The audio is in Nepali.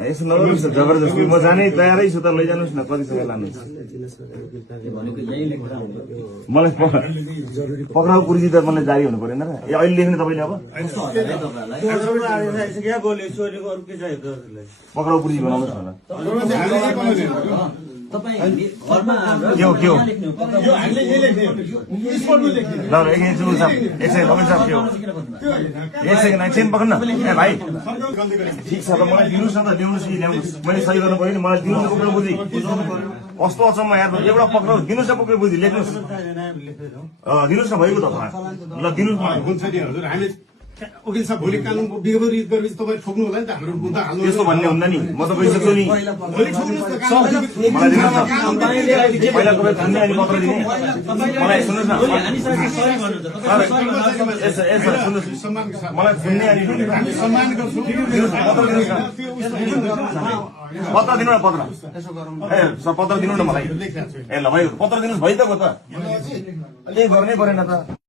यसो नगर्नुहोस् न जबरजस्ती म जाने तयारै छु त लैजानुहोस् न कतिसम्म लानुहोस् मलाई पक्राउ पुर्जी त मलाई जारी हुनु परेन र ए अहिले लेख्ने तपाईँले अब पक्राउ पुर्जी बनाउनुहोस् न के हो के हो ल एकछिन सुन्नु साहब एकछिन तपाईँ साहब के हो एक सेकेन्ड एकछिन पक्नु न ए भाइ ठिक छ त मलाई दिनुहोस् न त ल्याउनुहोस् कि ल्याउनुहोस् मैले सही गर्नु पऱ्यो नि मलाई दिनुहोस् न पक्राउ बुझी कस्तो अचम्म यार एउटा पक्राउ दिनुहोस् न पक्राउ बुझी लेख्नुहोस् दिनुहोस् न भइगयो त ल दिनुहोस् न वकिल साहब भोलि कानुनको विपरीत गरेपछि तपाईँ ठोक्नु होला नि त हाम्रो मुद्दा हाल्नु त्यस्तो भन्ने हुन्न नि म त गइसक्छु नि मलाई दिनुहोस् न पहिला तपाईँ भन्ने अनि पत्र दिने मलाई सुन्नुहोस् न सुन्नुहोस् मलाई सुन्ने अनि सम्मान गर्छौँ पत्र दिनुहोस् न पत्र दिनु न पत्र ए पत्र दिनु न मलाई ए ल भाइ पत्र दिनुहोस् भइ त त्यही गर्नै परेन त